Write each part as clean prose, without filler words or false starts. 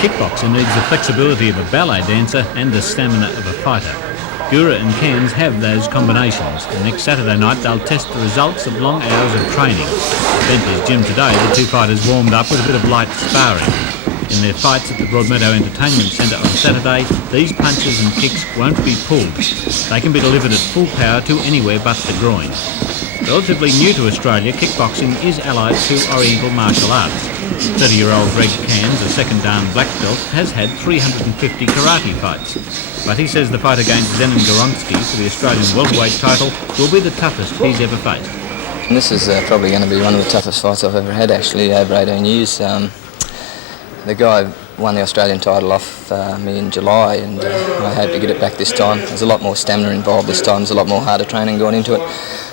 kickboxer needs the flexibility of a ballet dancer and the stamina of a fighter. Gura and Cairns have those combinations, and next Saturday night they'll test the results of long hours of training. At Bentley's gym today, the two fighters warmed up with a bit of light sparring. In their fights at the Broadmeadow Entertainment Centre on Saturday, these punches and kicks won't be pulled. They can be delivered at full power to anywhere but the groin. Relatively new to Australia, kickboxing is allied to Oriental martial arts. 30-year-old Greg Cairns, a second dan black belt, has had 350 karate fights. But he says the fight against Zenon Goronsky for the Australian welterweight title will be the toughest he's ever faced. And this is probably going to be one of the toughest fights I've ever had, actually, over 18 years. The guy won the Australian title off me in July, and I hope to get it back this time. There's a lot more stamina involved this time. There's a lot more harder training going into it.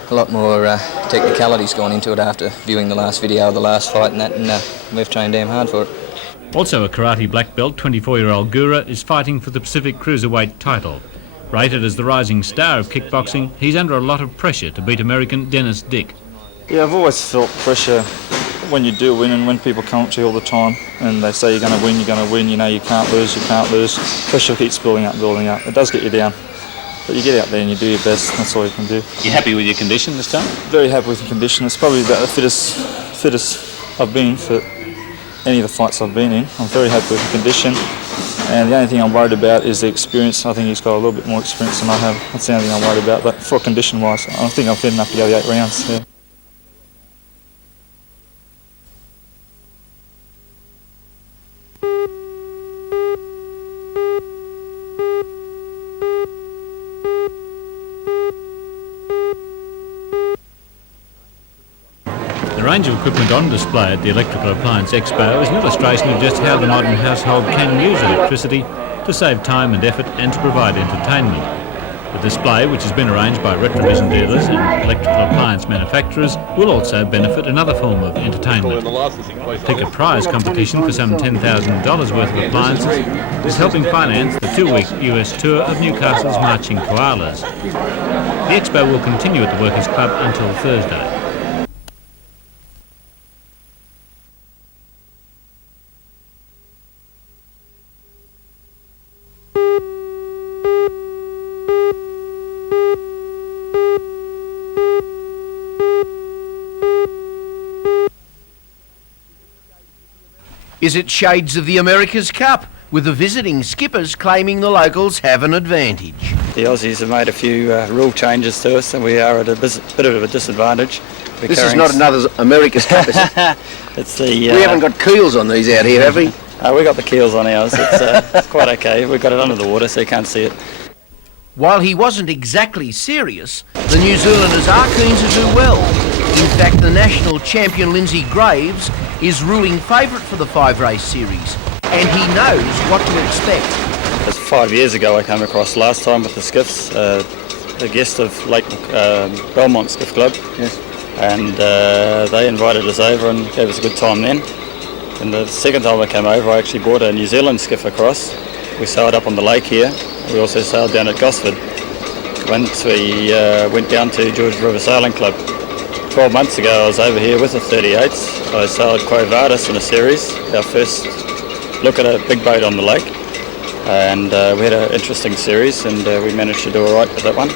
A lot more technicalities going into it after viewing the last video of the last fight and that, and we've trained damn hard for it. Also a karate black belt, 24-year-old Gura is fighting for the Pacific Cruiserweight title. Rated as the rising star of kickboxing, he's under a lot of pressure to beat American Dennis Dick. Yeah, I've always felt pressure when you do win and when people come up to you all the time and they say you're going to win, you know you can't lose. Pressure keeps building up. It does get you down. But you get out there and you do your best, that's all you can do. You happy with your condition this time? Very happy with the condition. It's probably about the fittest I've been for any of the fights I've been in. I'm very happy with the condition. And the only thing I'm worried about is the experience. I think he's got a little bit more experience than I have. That's the only thing I'm worried about. But for condition-wise, I think I'm fit enough to go the 8 rounds. Yeah. The range of equipment on display at the Electrical Appliance Expo is an illustration of just how the modern household can use electricity to save time and effort and to provide entertainment. The display, which has been arranged by retrovision dealers and electrical appliance manufacturers, will also benefit another form of entertainment. Pick a prize competition for some $10,000 worth of appliances is helping finance the 2-week US tour of Newcastle's Marching Koalas. The expo will continue at the Workers' Club until Thursday. Is it shades of the America's Cup, with the visiting skippers claiming the locals have an advantage? The Aussies have made a few rule changes to us and we are at a bit of a disadvantage. This is not another America's Cup, is it? It's the... we haven't got keels on these out here, have we? We got the keels on ours. It's quite okay. We've got it under the water so you can't see it. While he wasn't exactly serious, the New Zealanders are keen to do well. In fact, the national champion Lindsay Graves is ruling favourite for the 5-race series, and he knows what to expect. It was 5 years ago I came across last time with the skiffs, a guest of Lake Belmont Skiff Club, yes. And they invited us over and gave us a good time then. And the second time I came over I actually brought a New Zealand skiff across. We sailed up on the lake here. We also sailed down at Gosford. Once we went down to George River Sailing Club. 12 months ago I was over here with the 38s. I sailed Quo Vadis in a series, our first look at a big boat on the lake. And we had an interesting series and we managed to do all right with that one.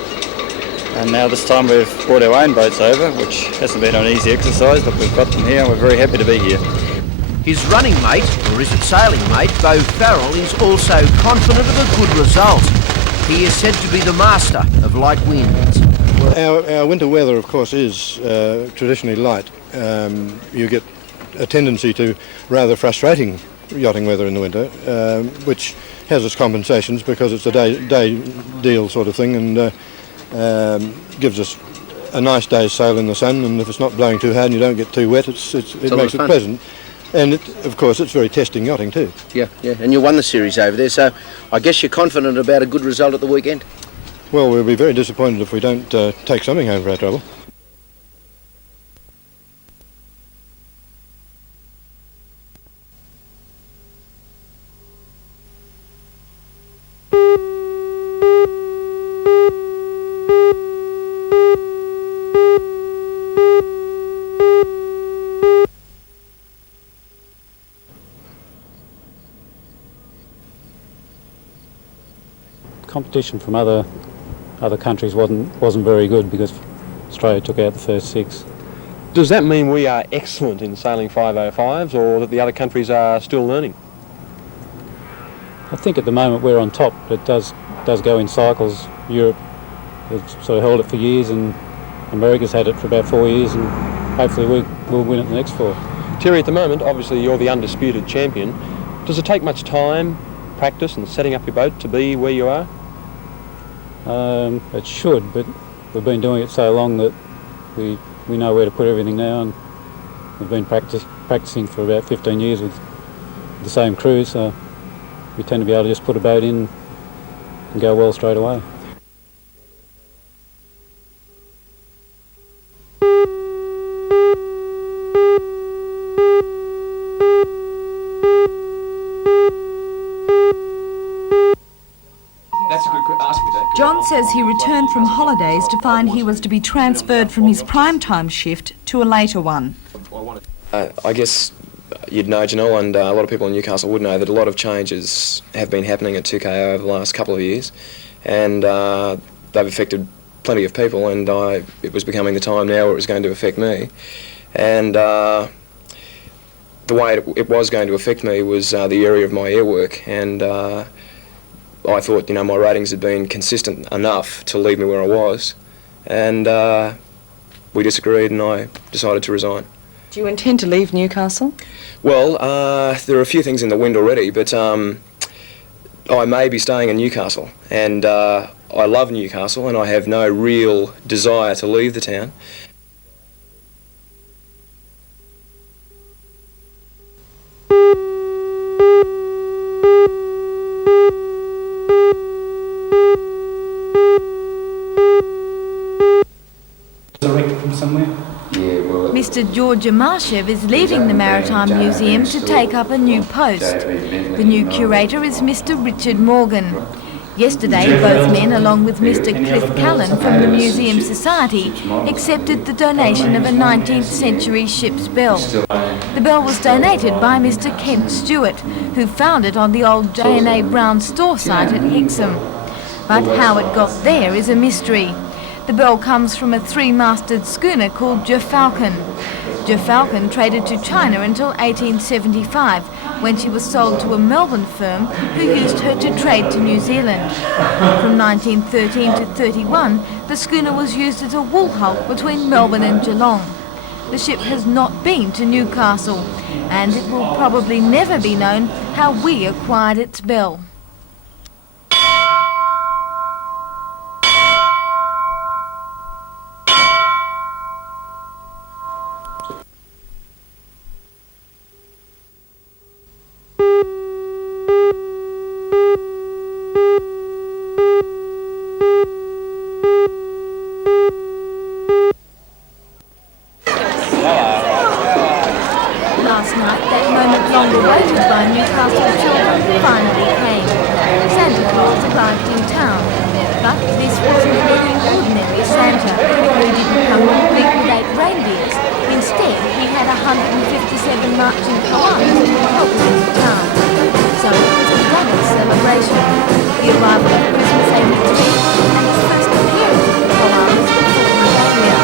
And now this time we've brought our own boats over, which hasn't been an easy exercise, but we've got them here and we're very happy to be here. His running mate, or is it sailing mate, Beau Farrell, is also confident of a good result. He is said to be the master of light winds. Well, our winter weather, of course, is traditionally light. You get a tendency to rather frustrating yachting weather in the winter, which has its compensations because it's a day deal sort of thing and gives us a nice day's sail in the sun, and if it's not blowing too hard and you don't get too wet, it makes it pleasant. And of course it's very testing yachting too. Yeah, and you won the series over there, so I guess you're confident about a good result at the weekend? Well, we'll be very disappointed if we don't take something home for our trouble. competition from other countries wasn't very good because Australia took out the first 6. Does that mean we are excellent in sailing 505s, or that the other countries are still learning? I think at the moment we're on top, but it does go in cycles. Europe has sort of held it for years, and America's had it for about 4 years, and hopefully we'll win it the next 4. Terry, at the moment, obviously you're the undisputed champion. Does it take much time, practice and setting up your boat to be where you are? It should, but we've been doing it so long that we know where to put everything now, and we've been practicing for about 15 years with the same crew, so we tend to be able to just put a boat in and go well straight away. John says he returned from holidays to find he was to be transferred from his primetime shift to a later one. I guess you'd know, Janelle, and a lot of people in Newcastle would know that a lot of changes have been happening at 2KO over the last couple of years, and they've affected plenty of people, and it was becoming the time now where it was going to affect me. And the way it was going to affect me was the area of my airwork, and I thought, you know, my ratings had been consistent enough to leave me where I was, and we disagreed, and I decided to resign. Do you intend to leave Newcastle? Well, there are a few things in the wind already, but I may be staying in Newcastle, and I love Newcastle, and I have no real desire to leave the town. Mr. George Amashev is leaving the Maritime Museum to take up a new post. The new curator is Mr. Richard Morgan. Yesterday, both men, along with Mr. Cliff Callan from the Museum Society, accepted the donation of a 19th century ship's bell. The bell was donated by Mr. Kent Stewart, who found it on the old J&A Brown store site at Hexham. But how it got there is a mystery. The bell comes from a 3-masted schooner called Falcon. Falcon traded to China until 1875, when she was sold to a Melbourne firm who used her to trade to New Zealand. From 1913 to 31, the schooner was used as a wool hulk between Melbourne and Geelong. The ship has not been to Newcastle, and it will probably never be known how we acquired its bell. Last night, that moment long awaited by Newcastle children finally came. Santa Claus arrived in town, but this wasn't any ordinary Santa. He didn't come complete with 8 reindeers. Instead, he had 157 marching koalas to help him into town. So it was a double celebration. The arrival of Christmas 83 and his first appearance of the koalas before the area.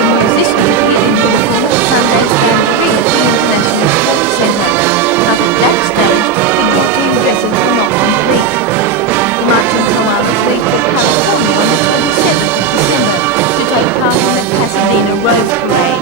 The musicians appeared in uniform at Sunday's Grand Prix at the International Sports Centre. But at that stage, the big team dresses were not complete. The marching koalas leave for California on the 27th of December to take part in the Pasadena Rose Parade.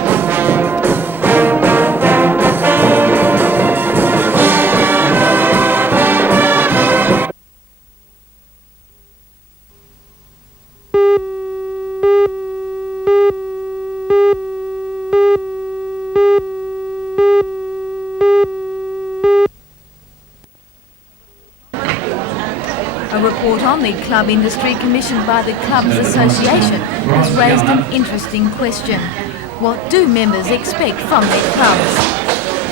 A report on the club industry commissioned by the Clubs Association has raised an interesting question. What do members expect from their clubs?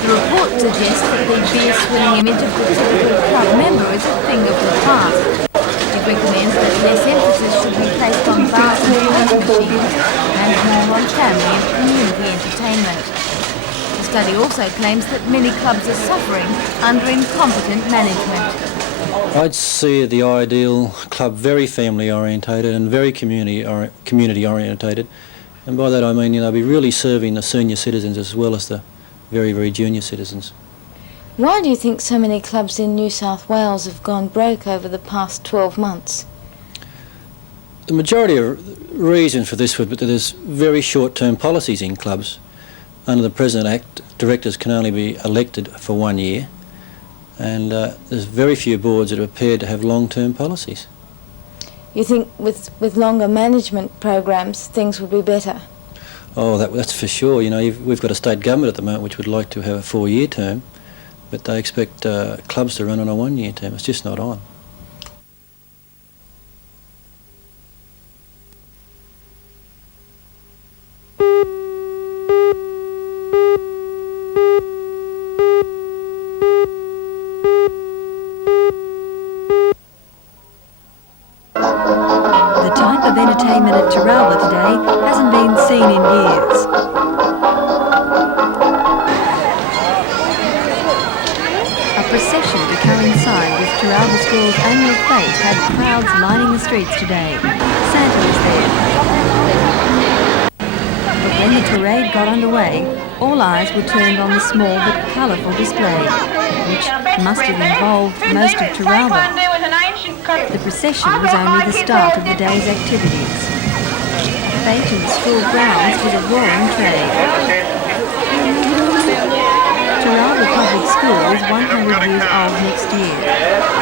The report suggests that the beer-swilling image of the typical club member is a thing of the past. It recommends that less emphasis should be placed on bars and drink machines and more on family and community entertainment. The study also claims that many clubs are suffering under incompetent management. I'd see the ideal club very family orientated and very community orientated, and by that I mean they'll be really serving the senior citizens as well as the very, very junior citizens. Why do you think so many clubs in New South Wales have gone broke over the past 12 months? The majority of reasons for this would be that there's very short-term policies in clubs. Under the present Act, directors can only be elected for 1 year, and there's very few boards that are prepared to have long-term policies. You think with longer management programs things would be better? Oh, that's for sure. You know, we've got a state government at the moment which would like to have a 4-year term, but they expect clubs to run on a 1-year term. It's just not on. The type of entertainment at Torres today hasn't been seen in years. A procession to coincide with Torres School's annual fete had crowds lining the streets today. Santa was there. But when the parade got underway, all eyes were turned on the small but colourful display, which must have involved most of Torres. The procession was only the start of the day's activities. Fete in the school grounds was a roaring trade. Torres Public School is 100 years old next year.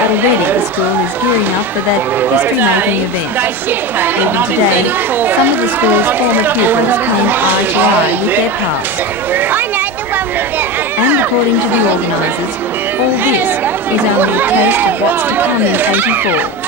Already the school is gearing up for that history-making event. Even today, some of the school's former pupils came eye to eye with their past. And according to the organisers, all this is only a taste of what's to come in '84.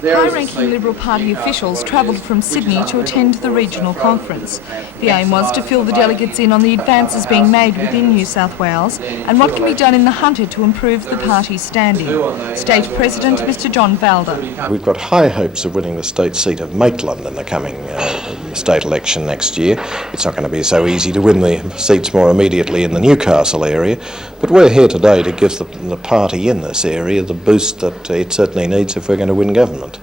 High-ranking Liberal Party officials travelled from Sydney to attend the regional conference. The aim was to fill the delegates in on the advances being made within New South Wales and what can be done in the Hunter to improve the party's standing. State President Mr John Valder. We've got high hopes of winning the state seat of Maitland in the coming state election next year. It's not going to be so easy to win the seats more immediately in the Newcastle area, but we're here today to give the party in this area the boost that it certainly needs if we're going to win government.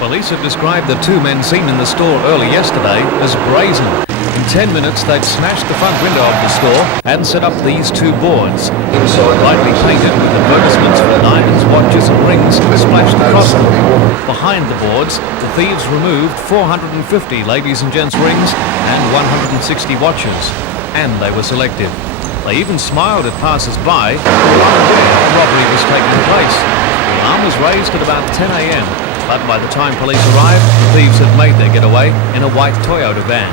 Police have described the two men seen in the store early yesterday as brazen. In 10 minutes they'd smashed the front window of the store and set up these two boards. Lightly painted with advertisements for diamonds, watches and rings splashed across them. Behind the boards, the thieves removed 450 ladies and gents rings and 160 watches. And they were selective. They even smiled at passers-by. The robbery was taking place. The alarm was raised at about 10 a.m. But by the time police arrived, the thieves had made their getaway in a white Toyota van.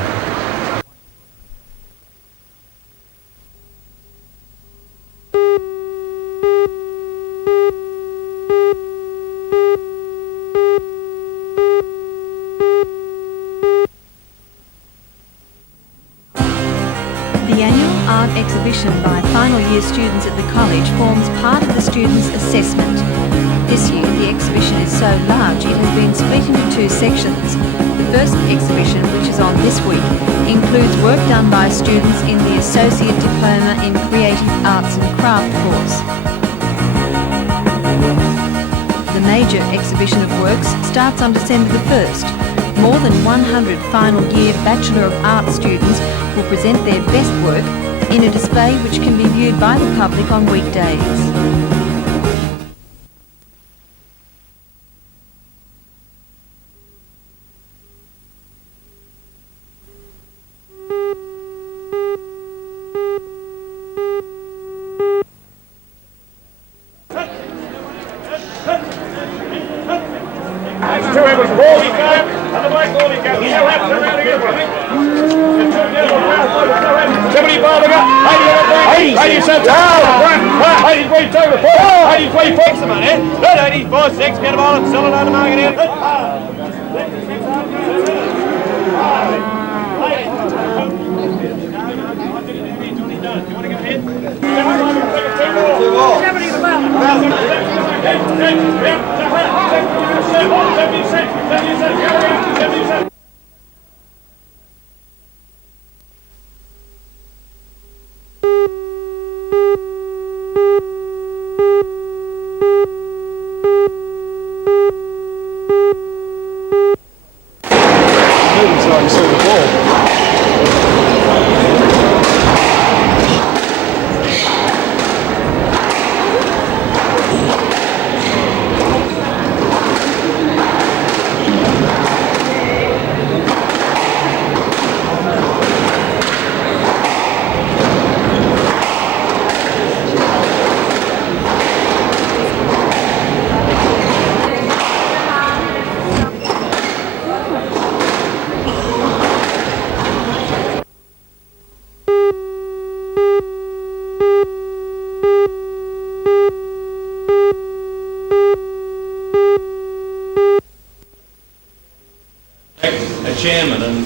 The annual art exhibition by final year students at the college forms part of the students' assessment. This year, the exhibition is so large it has been split into two sections. The first exhibition, which is on this week, includes work done by students in the Associate Diploma in Creative Arts and Craft course. The major exhibition of works starts on December the 1st. More than 100 final year Bachelor of Arts students will present their best work in a display which can be viewed by the public on weekdays.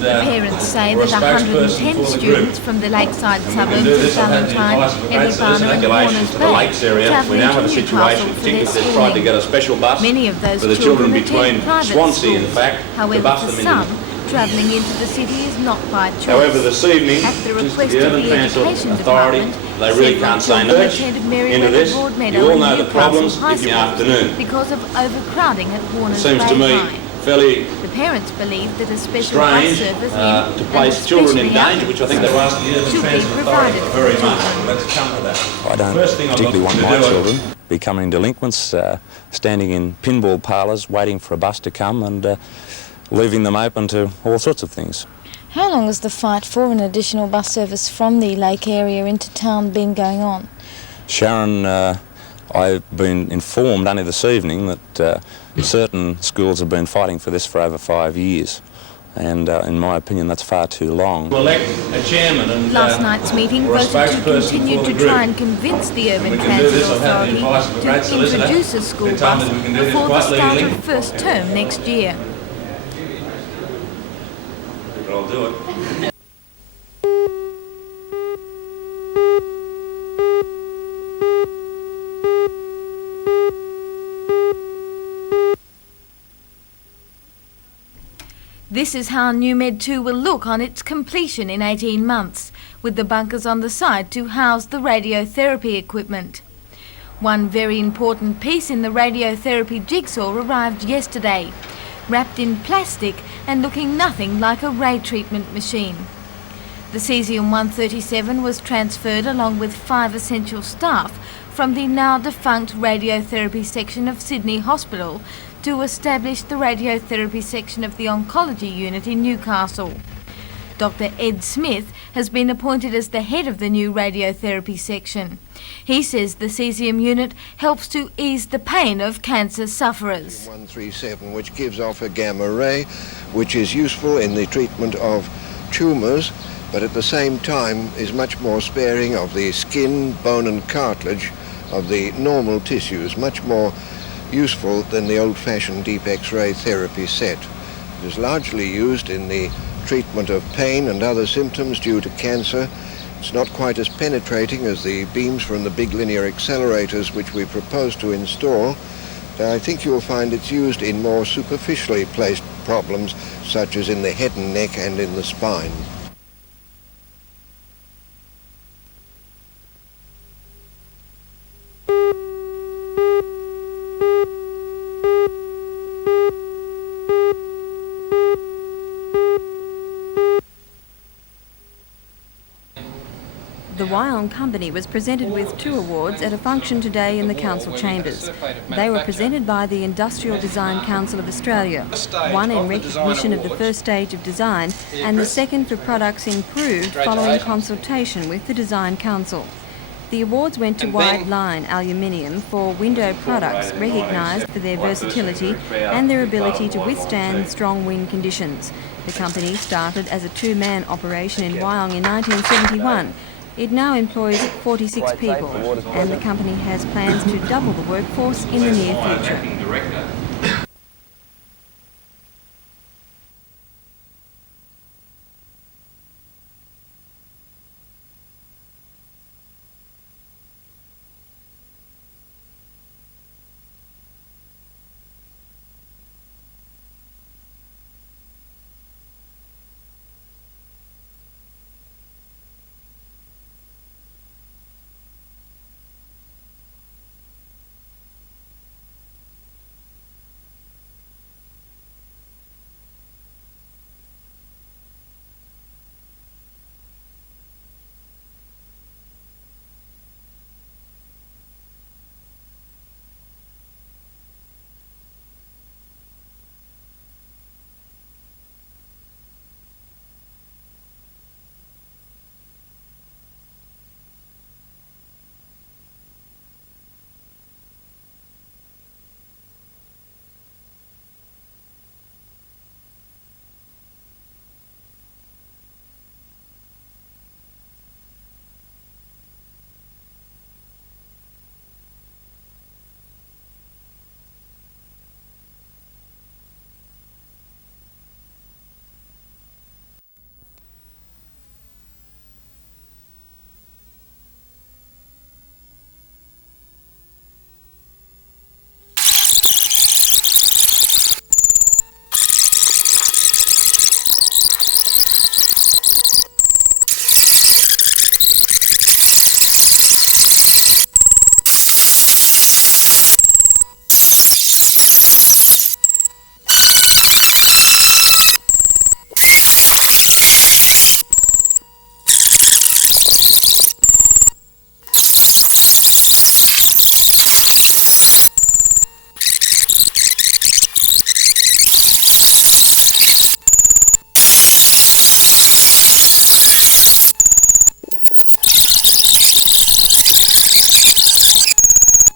Parents say that 110 students from the lakeside suburbs of Valentine, Elevarna and Horners Bay travel into Newcastle for their schooling. Many of those children attend private schools. However, for some, travelling into the city is not by choice. However, this evening, at the request the of Urban the Transport Education Authority, Department, they really can't say no into this. You all know the problems in the afternoon. Because of overcrowding at Horners Seems Bay to me High. fairly The parents believe that a special bus strange service to place children in danger, which I think they're asking the Urban should be Transport provided Authority for very children. much. Let's come to that. I don't particularly want my children becoming delinquents, standing in pinball parlours waiting for a bus to come and leaving them open to all sorts of things. How long has the fight for an additional bus service from the lake area into town been going on? Sharon, I've been informed only this evening that certain schools have been fighting for this for over 5 years. And in my opinion, that's far too long. To elect a chairman and Last night's meeting voted to continue to try and convince the Urban Transport Authority to introduce a school bus before the start of first term next year. But I'll do it. This is how NewMed 2 will look on its completion in 18 months, with the bunkers on the side to house the radiotherapy equipment. One very important piece in the radiotherapy jigsaw arrived yesterday, wrapped in plastic and looking nothing like a ray treatment machine. The cesium-137 was transferred along with 5 essential staff from the now defunct radiotherapy section of Sydney Hospital to establish the radiotherapy section of the oncology unit in Newcastle. Dr. Ed Smith has been appointed as the head of the new radiotherapy section. He says the cesium unit helps to ease the pain of cancer sufferers. 137, which gives off a gamma ray, which is useful in the treatment of tumours, but at the same time is much more sparing of the skin, bone and cartilage of the normal tissues, much more useful than the old-fashioned deep X-ray therapy set. It is largely used in the treatment of pain and other symptoms due to cancer. It's not quite as penetrating as the beams from the big linear accelerators which we propose to install. I think you'll find it's used in more superficially placed problems such as in the head and neck and in the spine. The Wyong Company was presented with 2 awards at a function today in the Council chambers. They were presented by the Industrial Design Council of Australia, one in recognition of the first stage of design and the second for products improved following consultation with the Design Council. The awards went to Wide Line Aluminium for window products recognised for their versatility and their ability to withstand strong wind conditions. The company started as a 2-man operation in Wyong in 1971, It now employs 46 people, and the company has plans to double the workforce in the near future.